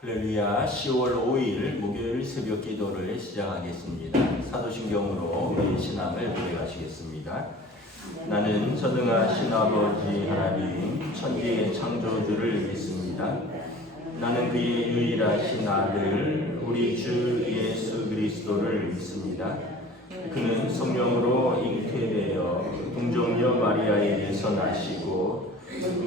할렐루야. 10월 5일 목요일 새벽 기도를 시작하겠습니다. 사도신경으로 우리의 신앙을 고백하시겠습니다. 나는 전능하신 아버지 하나님 천지의 창조주를 믿습니다. 나는 그의 유일하신 아들 우리 주 예수 그리스도를 믿습니다. 그는 성령으로 잉태되어 동정녀 마리아에게서 나시고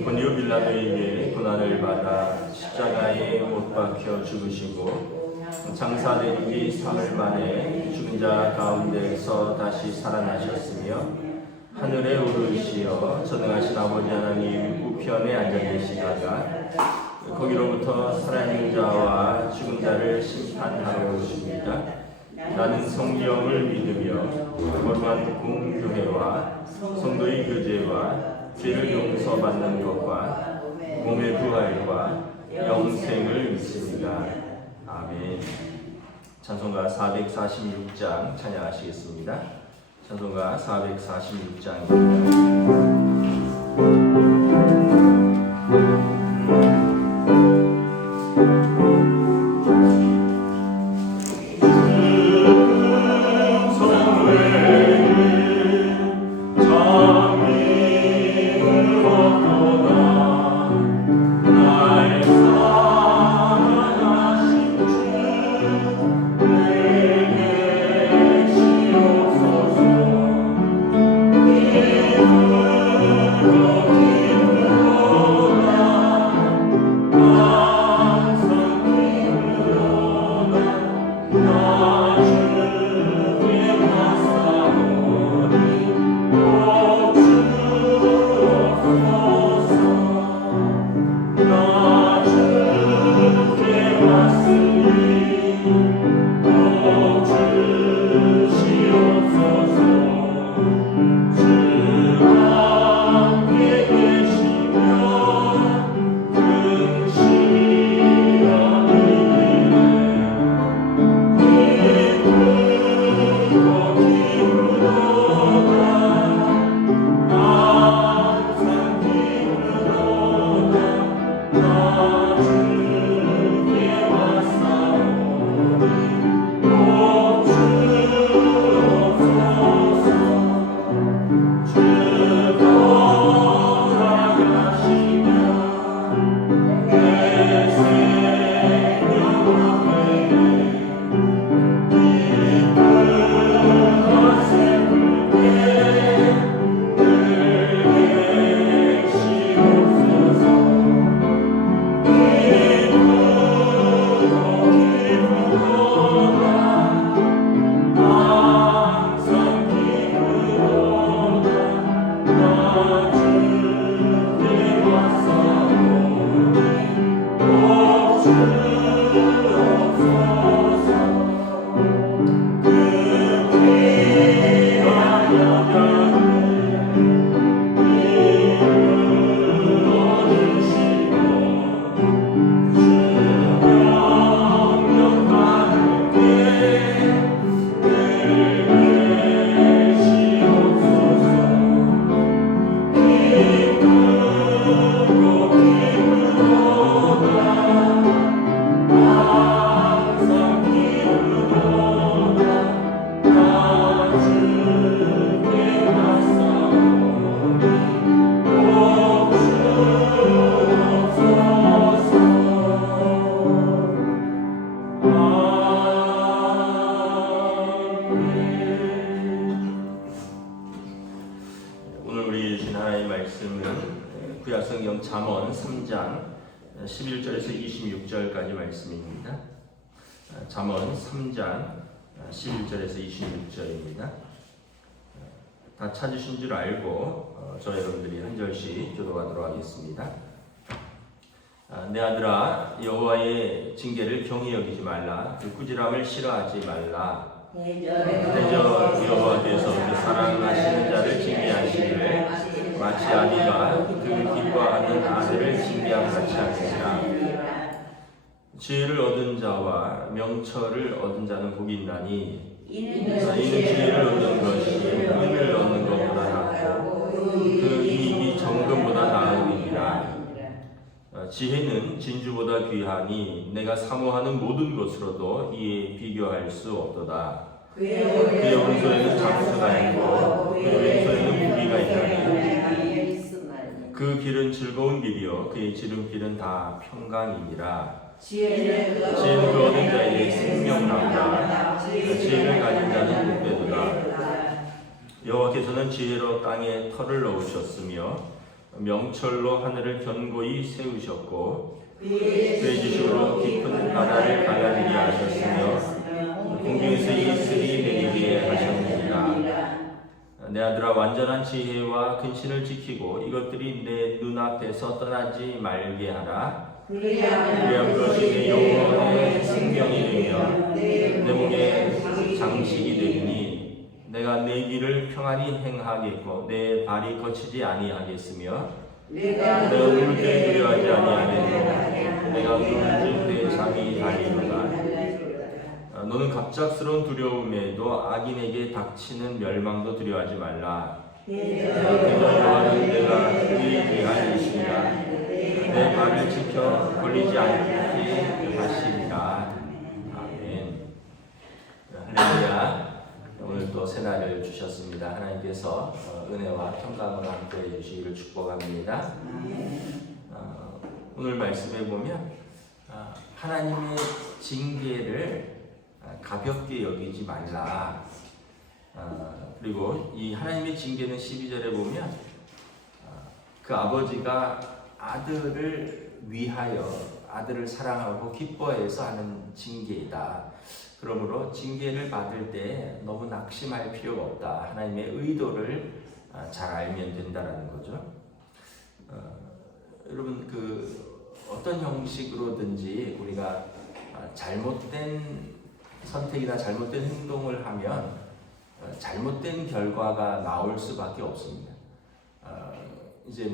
본디오 빌라도에게 고난을 받아 십자가에 못 박혀 죽으시고 장사된 지 3일 만에 죽은 자 가운데서 다시 살아나셨으며 하늘에 오르시어 전능하신 아버지 하나님 우편에 앉아 계시다가 거기로부터 살아있는 자와 죽은 자를 심판하러 오십니다. 나는 성령을 믿으며 거룩한 공교회와 성도의 교제와 죄를 용서받는 것과 몸의 부활과 영생을 믿습니다. 아멘. 찬송가 446장 찬양하시겠습니다. 찬송가 446장입니다. 구약성경 잠언 3장 11절에서 26절까지 말씀입니다. 잠언 3장 11절에서 26절입니다. 다 찾으신 줄 알고 저 여러분들이 한 절씩 교독하도록 하겠습니다. 내 아들아 여호와의 징계를 경히 여기지 말라. 그 꾸지람을 싫어하지 말라. 대저 여호와께서 그 사랑하시는 자를 징계하시기를 마치 아비가 그 기뻐하는 아들을 징계함 같이 하시니라. 지혜를 얻은 자와 명철을 얻은 자는 복이 있나니 이는 지혜를 얻는 것이 은을 얻는 것보다 낫고 그 이익이 정금보다 나으니라. 지혜는 진주보다 귀하니 내가 사모하는 모든 것으로도 이에 비교할 수 없도다. 그의 오른손에는 장수가 있고 그의 왼손에는 무기가 있나니 그 길은 즐거운 길이요 그의 지름길은 다 평강이니라. 지혜는 그 얻은 자에게 생명나무라. 지혜를 가진 자는 복되도다. 여호와께서는 지혜로 땅에 터를 넣으셨으며 명철로 하늘을 견고히 세우셨고 그의 지식으로 깊은 바다를 갈라지게 하셨으며 공중에서 이슬이 내리게 하셨느니라. 내 아들아, 완전한 지혜와 근신을 지키고 이것들이 내 눈앞에서 떠나지 말게 하라. 그리하면 그것이 내 영혼의 생명이 되며 내 몸의 장식이 되리니 내가 내 길을 평안히 행하겠고 내 발이 거치지 아니하겠으며 내가 누울 때 두려워하지 아니하겠고 내가 누울 때 잠이 달리노라. 너는 갑작스러운 두려움에도 악인에게 닥치는 멸망도 두려워하지 말라. 여호와는 내가 그의 위할 이시니라. 내 발을 지켜 걸리지 않게 하시리라. 아멘. 할렐루야. 오늘 또 새날을 주셨습니다. 하나님께서 은혜와 평강을 함께 해주시기를 축복합니다. 오늘 말씀에 보면 하나님의 징계를 가볍게 여기지 말라. 그리고 이 하나님의 징계는 12절에 보면 그 아버지가 아들을 위하여 아들을 사랑하고 기뻐해서 하는 징계이다. 그러므로 징계를 받을 때 너무 낙심할 필요가 없다. 하나님의 의도를 잘 알면 된다라는 거죠. 여러분 어떤 형식으로든지 우리가 잘못된 선택이나 잘못된 행동을 하면 잘못된 결과가 나올 수밖에 없습니다. 이제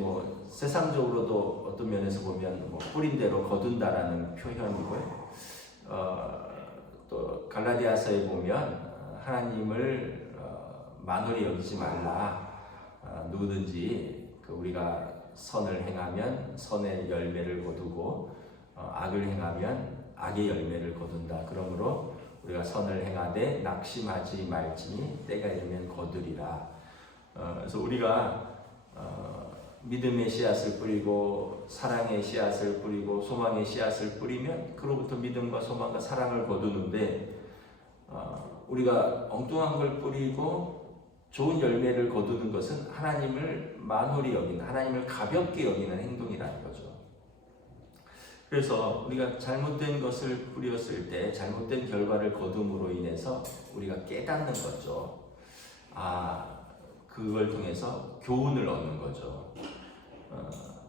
세상적으로도 어떤 면에서 보면 뿌린 대로 거둔다라는 표현이고요. 또 갈라디아서에 보면 하나님을 만홀히 여기지 말라. 누구든지 우리가 선을 행하면 선의 열매를 거두고 악을 행하면 악의 열매를 거둔다. 그러므로 우리가 선을 행하되 낙심하지 말지니 때가 이르면 거두리라. 그래서 우리가 믿음의 씨앗을 뿌리고 사랑의 씨앗을 뿌리고 소망의 씨앗을 뿌리면 그로부터 믿음과 소망과 사랑을 거두는데 우리가 엉뚱한 걸 뿌리고 좋은 열매를 거두는 것은 하나님을 만홀히 여기는, 하나님을 가볍게 여기는 행동이라는 거죠. 그래서 우리가 잘못된 것을 뿌렸을 때 잘못된 결과를 거둠으로 인해서 우리가 깨닫는 거죠. 그걸 통해서 교훈을 얻는 거죠.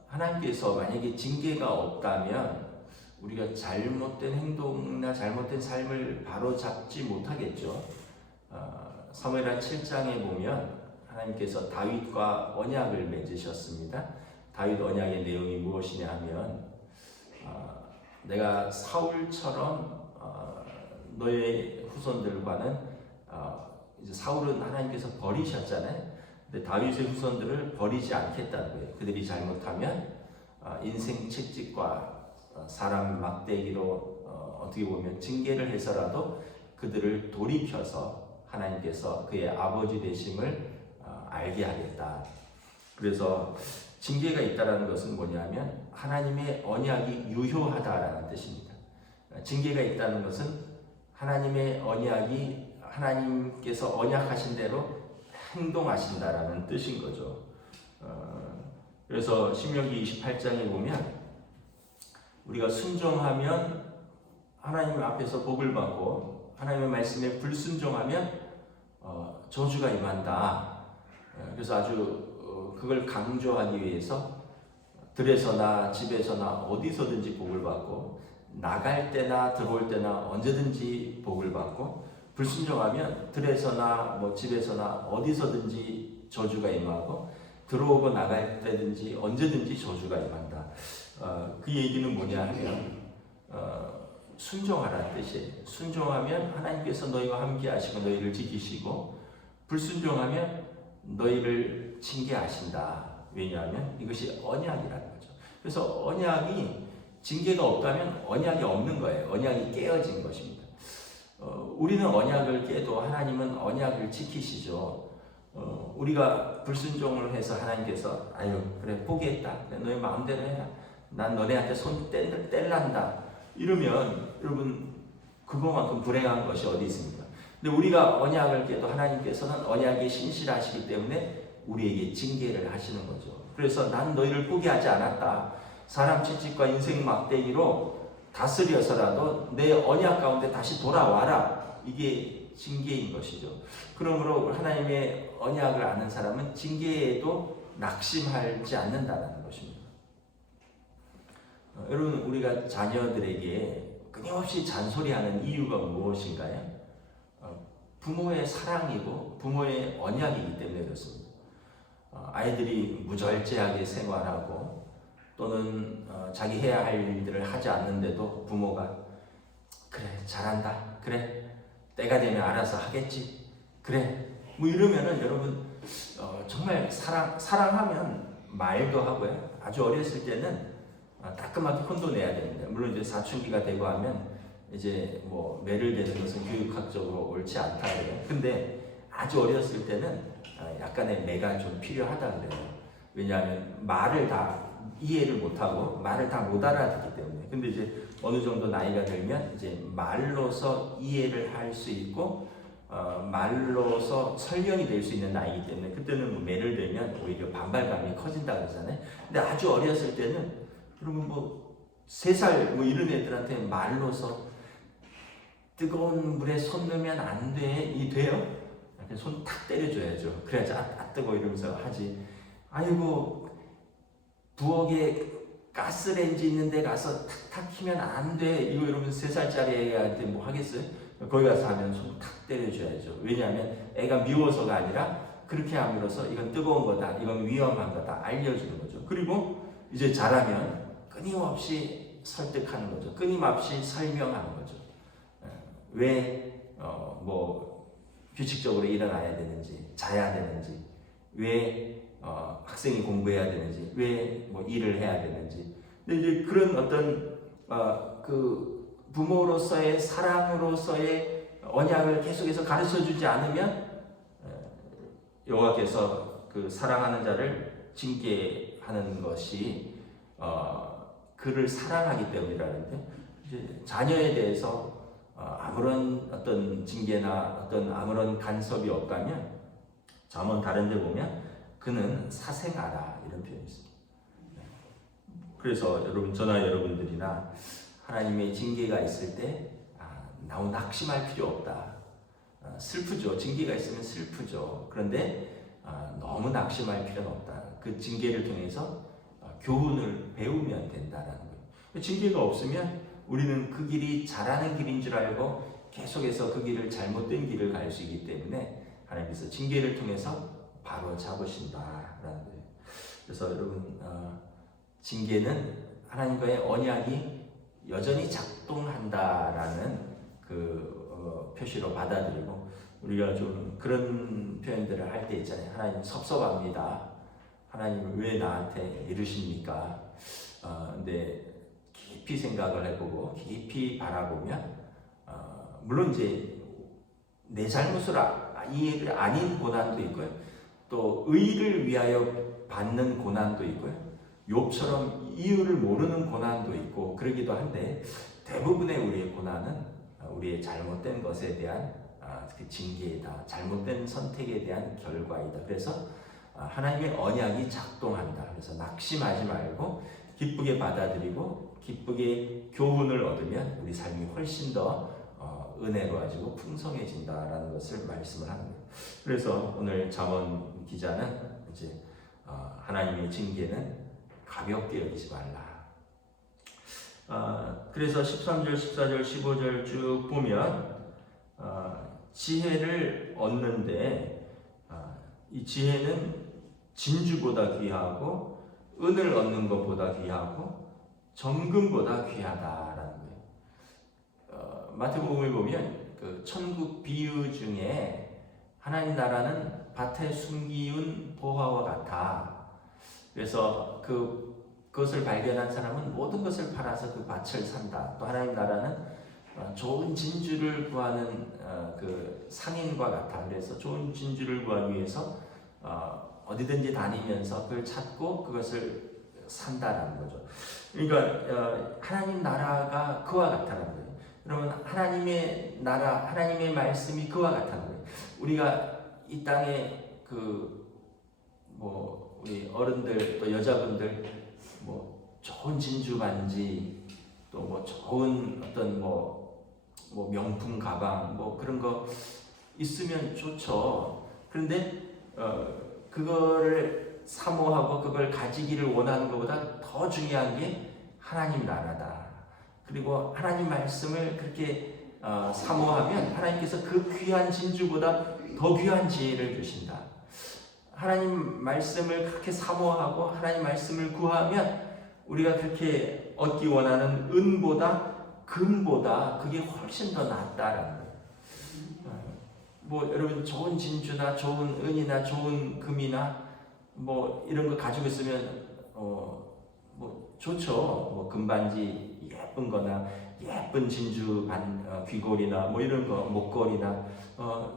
하나님께서 만약에 징계가 없다면 우리가 잘못된 행동이나 잘못된 삶을 바로 잡지 못하겠죠. 사무엘하 7장에 보면 하나님께서 다윗과 언약을 맺으셨습니다. 다윗 언약의 내용이 무엇이냐 하면 내가 사울처럼 너의 후손들과는 이제 사울은 하나님께서 버리셨잖아요. 근데 다윗의 후손들을 버리지 않겠다는 거예요. 그들이 잘못하면 인생 채찍과 사람 막대기로 어떻게 보면 징계를 해서라도 그들을 돌이켜서 하나님께서 그의 아버지 되심을 알게 하겠다. 그래서 징계가 있다라는 것은 뭐냐면 하나님의 언약이 유효하다라는 뜻입니다. 징계가 있다는 것은 하나님의 언약이 하나님께서 언약하신 대로 행동하신다라는 뜻인 거죠. 그래서 신명기 28장에 보면 우리가 순종하면 하나님 앞에서 복을 받고 하나님의 말씀에 불순종하면 저주가 임한다. 그래서 아주 그걸 강조하기 위해서 들에서나 집에서나 어디서든지 복을 받고 나갈 때나 들어올 때나 언제든지 복을 받고 불순종하면 들에서나 집에서나 어디서든지 저주가 임하고 들어오고 나갈 때든지 언제든지 저주가 임한다. 그 얘기는 뭐냐 하면 순종하라는 뜻이에요. 순종하면 하나님께서 너희와 함께 하시고 너희를 지키시고 불순종하면 너희를 징계하신다. 왜냐하면 이것이 언약이라는 거죠. 그래서 언약이 징계가 없다면 언약이 없는 거예요. 언약이 깨어진 것입니다. 우리는 언약을 깨도 하나님은 언약을 지키시죠. 우리가 불순종을 해서 하나님께서 아유 그래 포기했다. 너희 마음대로 해라. 난 너네한테 손 뗄란다. 이러면 여러분 그거만큼 불행한 것이 어디 있습니까? 근데 우리가 언약을 깨도 하나님께서는 언약이 신실하시기 때문에 우리에게 징계를 하시는 거죠. 그래서 난 너희를 포기하지 않았다. 사람 채찍과 인생 막대기로 다스려서라도 내 언약 가운데 다시 돌아와라. 이게 징계인 것이죠. 그러므로 하나님의 언약을 아는 사람은 징계에도 낙심하지 않는다는 것입니다. 여러분 우리가 자녀들에게 끊임없이 잔소리하는 이유가 무엇인가요? 부모의 사랑이고 부모의 언약이기 때문에 그렇습니다. 아이들이 무절제하게 생활하고 또는 자기 해야 할 일들을 하지 않는데도 부모가 그래 잘한다 그래 때가 되면 알아서 하겠지 그래 뭐 이러면은 여러분 정말 사랑하면 말도 하고요. 아주 어렸을 때는 따끔하게 혼도 내야 됩니다. 물론 이제 사춘기가 되고 하면 이제 뭐 매를 대는 것은 교육학적으로 옳지 않다 그래요. 근데 아주 어렸을 때는 약간의 매가 좀 필요하다 그래요. 왜냐하면 말을 다 이해를 못하고 말을 다 못 알아듣기 때문에. 근데 이제 어느 정도 나이가 들면 이제 말로서 이해를 할 수 있고 말로서 설명이 될 수 있는 나이이기 때문에 그때는 뭐 매를 대면 오히려 반발감이 커진다 그러잖아요. 근데 아주 어렸을 때는 여러분 뭐 3살 뭐 이런 애들한테 말로서 뜨거운 물에 손 넣으면 안 돼. 이 돼요? 손 탁 때려줘야죠. 그래야지 뜨거워 이러면서 하지. 아이고 부엌에 가스레인지 있는 데 가서 탁탁 키면 안 돼. 이거 이러면 3살짜리 애한테 뭐 하겠어요? 거기 가서 하면 손 탁 때려줘야죠. 왜냐하면 애가 미워서가 아니라 그렇게 함으로써 이건 뜨거운 거다. 이건 위험한 거다. 알려주는 거죠. 그리고 이제 자라면 끊임없이 설득하는 거죠. 끊임없이 설명하는 거죠. 왜 뭐 규칙적으로 일어나야 되는지, 자야 되는지, 왜 학생이 공부해야 되는지, 왜 뭐 일을 해야 되는지. 근데 이제 그런 어떤 그 부모로서의 사랑으로서의 언약을 계속해서 가르쳐주지 않으면 여호와께서 그 사랑하는 자를 징계하는 것이 그를 사랑하기 때문이라는데 이제 자녀에 대해서 아무런 어떤 징계나 어떤 아무런 간섭이 없다면 잠언 다른 데 보면 그는 사생아라 이런 표현이 있습니다. 그래서 여러분 저나 여러분들이나 하나님의 징계가 있을 때 너무 낙심할 필요 없다. 슬프죠. 징계가 있으면 슬프죠. 그런데 너무 낙심할 필요는 없다. 그 징계를 통해서 교훈을 배우면 된다라는 거예요. 징계가 없으면 우리는 그 길이 잘하는 길인 줄 알고 계속해서 그 길을 잘못된 길을 갈 수 있기 때문에 하나님께서 징계를 통해서 바로 잡으신다라는 거예요. 그래서 여러분 징계는 하나님과의 언약이 여전히 작동한다라는 그 표시로 받아들이고 우리가 좀 그런 표현들을 할 때 있잖아요. 하나님 섭섭합니다. 하나님을 왜 나한테 이러십니까? 근데 깊이 생각을 해보고 깊이 바라보면 물론 이제 내 잘못을 이해를 아닌 고난도 있고요. 또 의를 위하여 받는 고난도 있고요. 욥처럼 이유를 모르는 고난도 있고 그러기도 한데 대부분의 우리의 고난은 우리의 잘못된 것에 대한 그 징계이다. 잘못된 선택에 대한 결과이다. 그래서 하나님의 언약이 작동한다. 그래서 낙심하지 말고 기쁘게 받아들이고 기쁘게 교훈을 얻으면 우리 삶이 훨씬 더 은혜로워지고 풍성해진다라는 것을 말씀을 합니다. 그래서 오늘 잠언 기자는 이제 하나님의 징계는 가볍게 여기지 말라. 그래서 13절, 14절, 15절 쭉 보면 지혜를 얻는데 이 지혜는 진주보다 귀하고 은을 얻는 것보다 귀하고 정금보다 귀하다라는 거예요. 마태복음을 보면 그 천국 비유 중에 하나님 나라는 밭에 숨기운 보화와 같아. 그래서 그 그것을 발견한 사람은 모든 것을 팔아서 그 밭을 산다. 또 하나님 나라는 좋은 진주를 구하는 그 상인과 같아. 그래서 좋은 진주를 구하기 위해서 어디든지 다니면서 그걸 찾고 그것을 산다라는 거죠. 그러니까 하나님 나라가 그와 같다는 거예요. 여러분, 하나님의 나라, 하나님의 말씀이 그와 같다는 거예요. 우리가 이 땅에 우리 어른들 또 여자분들 좋은 진주 반지 또 좋은 어떤 명품 가방 그런 거 있으면 좋죠. 그런데 그거를 사모하고 그걸 가지기를 원하는 것보다 더 중요한 게 하나님 나라다. 그리고 하나님 말씀을 그렇게 사모하면 하나님께서 그 귀한 진주보다 더 귀한 지혜를 주신다. 하나님 말씀을 그렇게 사모하고 하나님 말씀을 구하면 우리가 그렇게 얻기 원하는 은보다 금보다 그게 훨씬 더 낫다라는 거예요. 여러분, 좋은 진주나 좋은 은이나 좋은 금이나 이런 거 가지고 있으면 좋죠. 금반지 예쁜 거나 예쁜 진주 귀걸이나 이런 거 목걸이나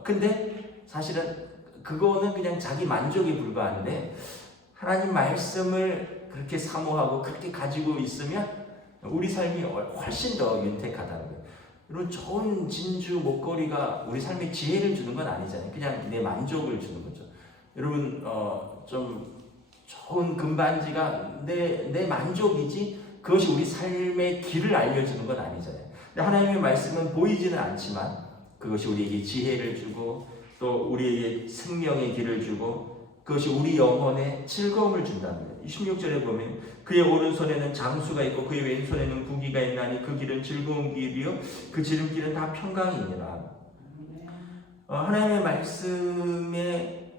근데 사실은 그거는 그냥 자기 만족에 불과한데 하나님 말씀을 그렇게 사모하고 그렇게 가지고 있으면 우리 삶이 훨씬 더 윤택하다는 거예요. 여러분, 좋은 진주 목걸이가 우리 삶에 지혜를 주는 건 아니잖아요. 그냥 내 만족을 주는 거죠. 여러분, 좀 좋은 금반지가 내 만족이지 그것이 우리 삶의 길을 알려주는 건 아니잖아요. 근데 하나님의 말씀은 보이지는 않지만 그것이 우리에게 지혜를 주고 또 우리에게 생명의 길을 주고 그것이 우리 영혼에 즐거움을 준다는 거예요. 26절에 보면 그의 오른손에는 장수가 있고 그의 왼손에는 부귀가 있나니 그 길은 즐거운 길이요 그 지름길은 다 평강이니라. 하나님의 말씀에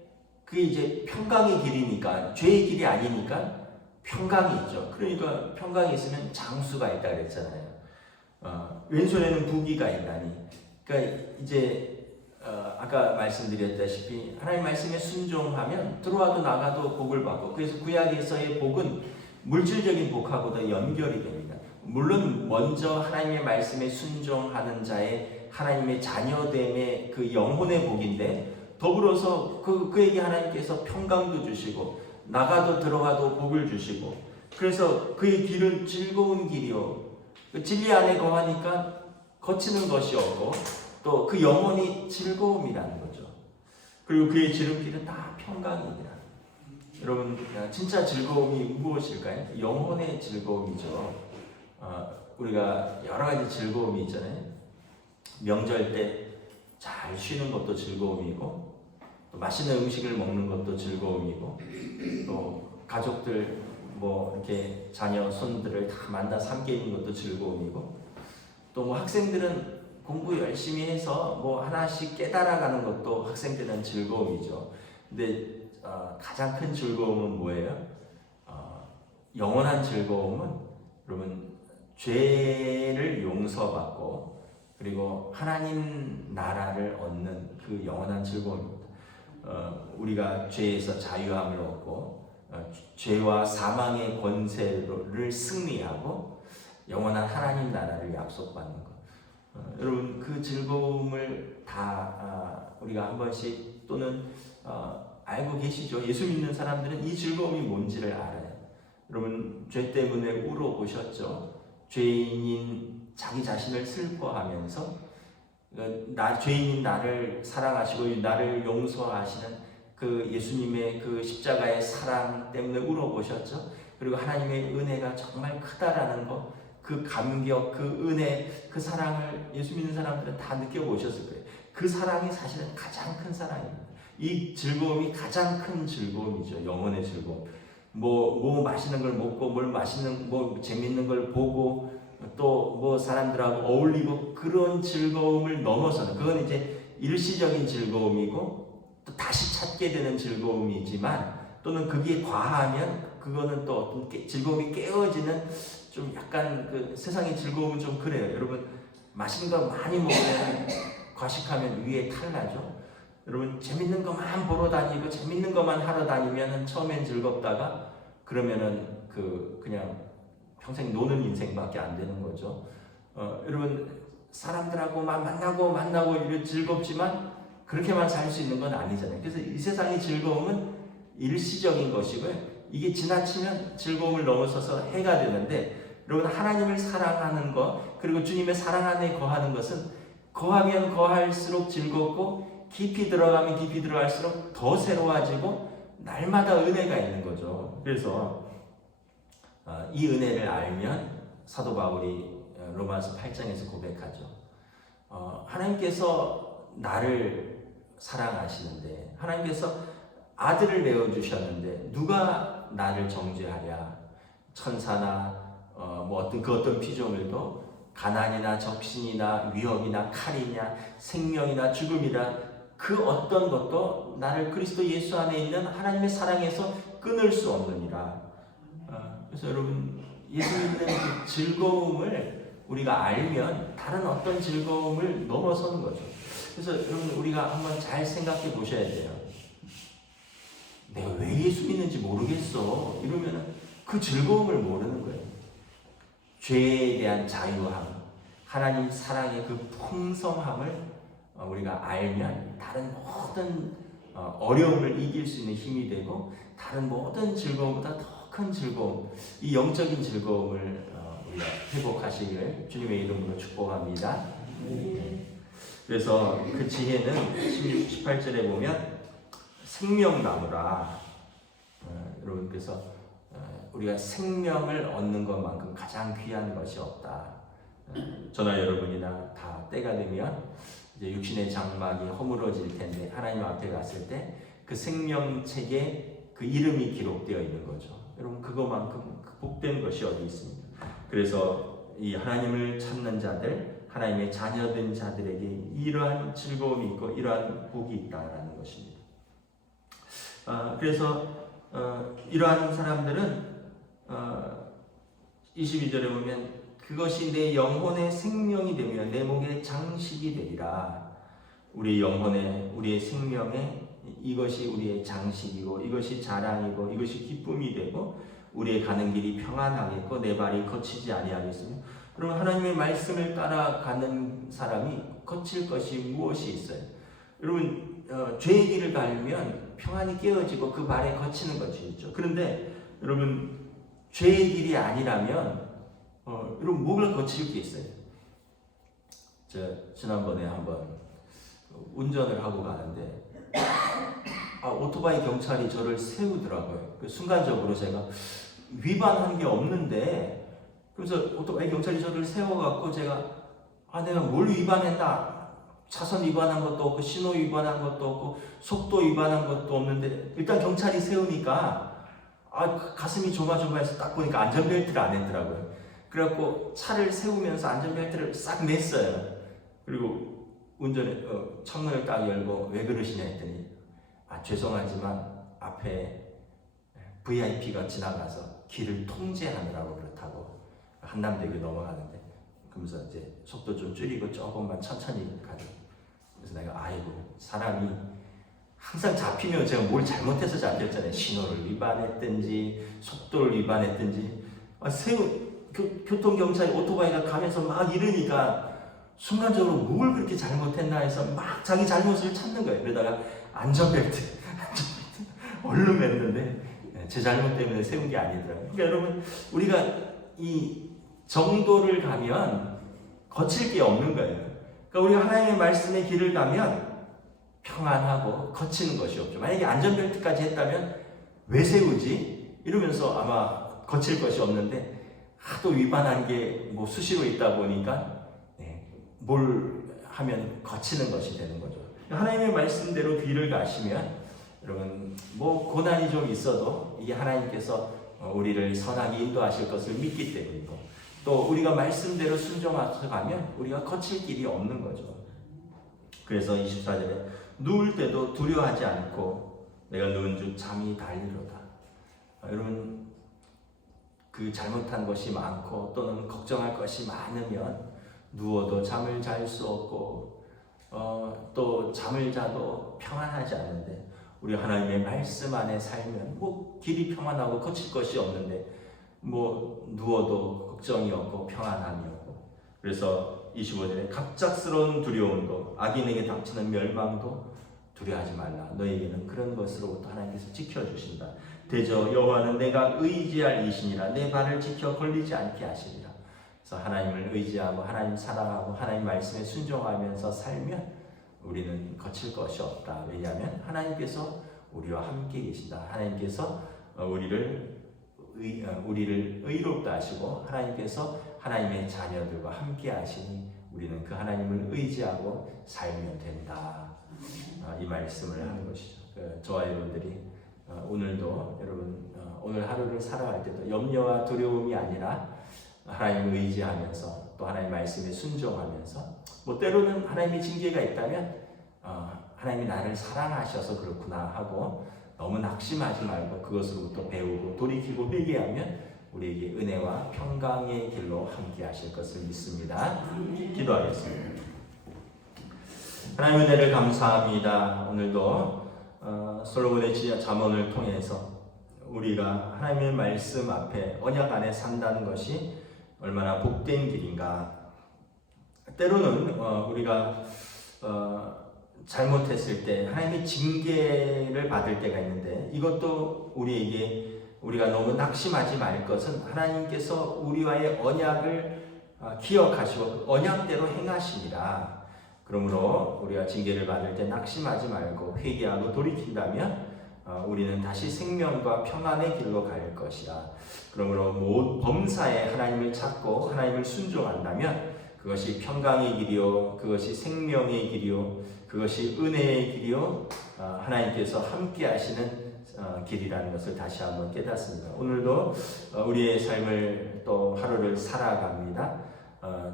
그게 이제 평강의 길이니까 죄의 길이 아니니까 평강이 있죠. 그러니까 평강이 있으면 장수가 있다 그랬잖아요. 왼손에는 부귀가 있나니. 그러니까 이제 아까 말씀드렸다시피 하나님 말씀에 순종하면 들어와도 나가도 복을 받고 그래서 구약에서의 복은 물질적인 복하고도 연결이 됩니다. 물론 먼저 하나님의 말씀에 순종하는 자의 하나님의 자녀됨의 그 영혼의 복인데 더불어서 그에게 하나님께서 평강도 주시고 나가도 들어가도 복을 주시고 그래서 그의 길은 즐거운 길이요 진리 안에 거하니까 거치는 것이 없고 또 그 영혼이 즐거움이라는 거죠. 그리고 그의 지름길은 다 평강이니라. 여러분, 진짜 즐거움이 무엇일까요? 영혼의 즐거움이죠. 우리가 여러 가지 즐거움이 있잖아요. 명절 때 잘 쉬는 것도 즐거움이고 또 맛있는 음식을 먹는 것도 즐거움이고 또 가족들 이렇게 자녀 손들을 다 만나 삼키는 것도 즐거움이고 또 학생들은 공부 열심히 해서 하나씩 깨달아가는 것도 학생들은 즐거움이죠. 근데 가장 큰 즐거움은 뭐예요? 영원한 즐거움은 여러분 죄를 용서받고 그리고 하나님 나라를 얻는 그 영원한 즐거움입니다. 우리가 죄에서 자유함을 얻고 죄와 사망의 권세를 승리하고 영원한 하나님 나라를 약속받는 것. 여러분, 그 즐거움을 다 우리가 한 번씩 또는 알고 계시죠? 예수 믿는 사람들은 이 즐거움이 뭔지를 알아요. 여러분, 죄 때문에 울어보셨죠? 죄인인 자기 자신을 슬퍼하면서 죄인인 나를 사랑하시고 나를 용서하시는 그 예수님의 그 십자가의 사랑 때문에 울어보셨죠? 그리고 하나님의 은혜가 정말 크다라는 거, 그 감격, 그 은혜, 그 사랑을 예수 믿는 사람들은 다 느껴보셨을 거예요. 그 사랑이 사실은 가장 큰 사랑입니다. 이 즐거움이 가장 큰 즐거움이죠. 영혼의 즐거움. 맛있는 걸 먹고, 재밌는 걸 보고, 또 사람들하고 어울리고 그런 즐거움을 넘어서는 그건 이제 일시적인 즐거움이고 또 다시 찾게 되는 즐거움이지만 또는 그게 과하면 그거는 또 어떤 즐거움이 깨어지는 좀 약간 그 세상의 즐거움은 좀 그래요. 여러분, 맛있는 거 많이 먹으면 과식하면 위에 탈나죠. 여러분, 재밌는 것만 보러 다니고 재밌는 것만 하러 다니면 처음엔 즐겁다가 그러면은 그냥 평생 노는 인생밖에 안 되는 거죠. 여러분 사람들하고만 만나고 이렇게 즐겁지만 그렇게만 살 수 있는 건 아니잖아요. 그래서 이 세상의 즐거움은 일시적인 것이고요. 이게 지나치면 즐거움을 넘어서서 해가 되는데, 여러분 하나님을 사랑하는 것, 그리고 주님의 사랑 안에 거하는 것은 거하면 거할수록 즐겁고 깊이 들어가면 깊이 들어갈수록 더 새로워지고 날마다 은혜가 있는 거죠. 그래서 이 은혜를 알면 사도 바울이 로마서 8장에서 고백하죠. 하나님께서 나를 사랑하시는데, 하나님께서 아들을 내어주셨는데 누가 나를 정죄하랴? 천사나 어떤 피조물도 가난이나 적신이나 위협이나 칼이냐 생명이나 죽음이나 그 어떤 것도 나를 그리스도 예수 안에 있는 하나님의 사랑에서 끊을 수 없느니라. 그래서 여러분 예수 믿는 그 즐거움을 우리가 알면 다른 어떤 즐거움을 넘어서는 거죠. 그래서 여러분 우리가 한번 잘 생각해 보셔야 돼요. 내가 왜 예수 믿는지 모르겠어 이러면 그 즐거움을 모르는 거예요. 죄에 대한 자유함, 하나님 사랑의 그 풍성함을 우리가 알면 다른 모든 어려움을 이길 수 있는 힘이 되고, 다른 모든 즐거움보다 더 큰 즐거움, 이 영적인 즐거움을 우리가 회복하시길 주님의 이름으로 축복합니다. 그래서 그 지혜는 16, 18절에 보면 생명나무라. 여러분 그래서 우리가 생명을 얻는 것만큼 가장 귀한 것이 없다. 저나 여러분이나 다 때가 되면 이제 육신의 장막이 허물어질 텐데 하나님 앞에 갔을 때 그 생명책에 그 이름이 기록되어 있는 거죠. 여러분 그거만큼 복된 것이 어디 있습니까? 그래서 이 하나님을 찾는 자들, 하나님의 자녀된 자들에게 이러한 즐거움이 있고 이러한 복이 있다라는 것입니다. 그래서 이러한 사람들은 22절에 보면 그것이 내 영혼의 생명이 되며 내 목의 장식이 되리라. 우리 영혼의, 우리의 생명에 이것이 우리의 장식이고 이것이 자랑이고 이것이 기쁨이 되고 우리의 가는 길이 평안하겠고 내 발이 거치지 아니하겠으며. 그러면 하나님의 말씀을 따라가는 사람이 거칠 것이 무엇이 있어요? 여러분 죄의 길을 가면 평안이 깨어지고 그 발에 거치는 것이 있죠. 그런데 여러분 죄의 길이 아니라면 여러분 뭐가 거칠 게 있어요? 지난번에 한번 운전을 하고 가는데 오토바이 경찰이 저를 세우더라고요. 순간적으로 제가 위반한 게 없는데, 그래서 오토바이 경찰이 저를 세워갖고 제가 내가 뭘 위반했나? 차선 위반한 것도 없고 신호 위반한 것도 없고 속도 위반한 것도 없는데 일단 경찰이 세우니까 가슴이 조마조마해서 딱 보니까 안전벨트를 안 했더라고요. 그래갖고 차를 세우면서 안전벨트를 싹 맸어요. 그리고 운전에 창문을 딱 열고 왜 그러시냐 했더니 죄송하지만 앞에 VIP가 지나가서 길을 통제하느라고 그렇다고, 한남대교 넘어가는데 그러면서 이제 속도 좀 줄이고 조금만 천천히 가죠. 그래서 내가 사람이 항상 잡히면 제가 뭘 잘못해서 잡혔잖아요. 신호를 위반했든지 속도를 위반했든지 교통경찰이 오토바이가 가면서 막 이러니까 순간적으로 뭘 그렇게 잘못했나 해서 막 자기 잘못을 찾는 거예요. 그러다가 안전벨트 얼른 맸는데 제 잘못 때문에 세운 게 아니더라고요. 그러니까 여러분 우리가 이 정도를 가면 거칠 게 없는 거예요. 그러니까 우리가 하나님의 말씀의 길을 가면 평안하고 거치는 것이 없죠. 만약에 안전벨트까지 했다면 왜 세우지? 이러면서 아마 거칠 것이 없는데 하도 위반한 게 수시로 있다 보니까 뭘 하면 거치는 것이 되는 거죠. 하나님의 말씀대로 뒤를 가시면 여러분 고난이 좀 있어도 이게 하나님께서 우리를 선하게 인도하실 것을 믿기 때문이고, 또 우리가 말씀대로 순종해서 가면 우리가 거칠 길이 없는 거죠. 그래서 24절에 누울 때도 두려워하지 않고 내가 누운 주 잠이 달리로다. 여러분 그 잘못한 것이 많고 또는 걱정할 것이 많으면 누워도 잠을 잘 수 없고 또 잠을 자도 평안하지 않은데, 우리 하나님의 말씀 안에 살면 길이 평안하고 거칠 것이 없는데 뭐 누워도 걱정이 없고 평안함이 없고, 그래서 25절에 갑작스러운 두려움도 악인에게 닥치는 멸망도 두려워하지 말라. 너에게는 그런 것으로부터 하나님께서 지켜주신다. 대저 여호와는 내가 의지할 이신이라 내 발을 지켜 걸리지 않게 하시리라. 그래서 하나님을 의지하고 하나님 사랑하고 하나님 말씀에 순종하면서 살면 우리는 거칠 것이 없다. 왜냐하면 하나님께서 우리와 함께 계신다. 하나님께서 우리를 의롭다 하시고 하나님께서 하나님의 자녀들과 함께 하시니 우리는 그 하나님을 의지하고 살면 된다. 이 말씀을 하는 것이죠. 저와 여러분들이 오늘도 여러분 오늘 하루를 살아갈 때도 염려와 두려움이 아니라 하나님을 의지하면서 또 하나님 말씀에 순종하면서, 뭐 때로는 하나님의 징계가 있다면 하나님이 나를 사랑하셔서 그렇구나 하고 너무 낙심하지 말고 그것으로부터 배우고 돌이키고 회개하면 우리에게 은혜와 평강의 길로 함께 하실 것을 믿습니다. 기도하겠습니다. 하나님 은혜를 감사합니다. 오늘도 솔로몬의 잠언을 통해서 우리가 하나님의 말씀 앞에 언약 안에 산다는 것이 얼마나 복된 길인가. 때로는 우리가 잘못했을 때 하나님의 징계를 받을 때가 있는데, 이것도 우리가 너무 낙심하지 말 것은 하나님께서 우리와의 언약을 기억하시고 언약대로 행하시니라. 그러므로 우리가 징계를 받을 때 낙심하지 말고 회개하고 돌이킨다면 우리는 다시 생명과 평안의 길로 갈 것이라. 그러므로 범사에 하나님을 찾고 하나님을 순종한다면 그것이 평강의 길이요, 그것이 생명의 길이요, 그것이 은혜의 길이요, 하나님께서 함께 하시는 길이라는 것을 다시 한번 깨닫습니다. 오늘도 우리의 삶을 또 하루를 살아갑니다.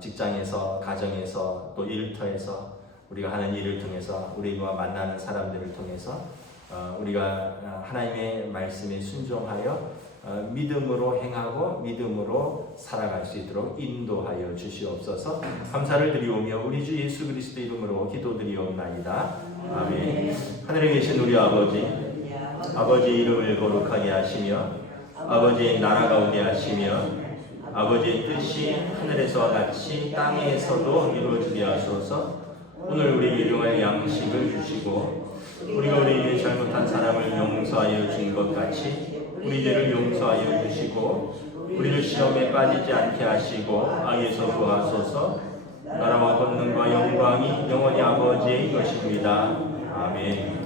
직장에서, 가정에서, 또 일터에서 우리가 하는 일을 통해서, 우리가 만나는 사람들을 통해서 우리가 하나님의 말씀에 순종하여 믿음으로 행하고 믿음으로 살아갈 수 있도록 인도하여 주시옵소서. 감사를 드리오며 우리 주 예수 그리스도 이름으로 기도드리옵나이다. 아멘. 하늘에 계신 우리 아버지 이름을 거룩하게 하시며 아버지의 나라가 오게 하시며 아버지의 뜻이 하늘에서와 같이 땅에서도 이루어지게 하소서. 오늘 우리에게 일용할 양식을 주시고 우리가 우리에게 잘못한 사람을 용서하여 준 것 같이 우리 죄를 용서하여 주시고 우리를 시험에 빠지지 않게 하시고 악에서 구하소서. 나라와 권능과 영광이 영원히 아버지의 것입니다. 아멘.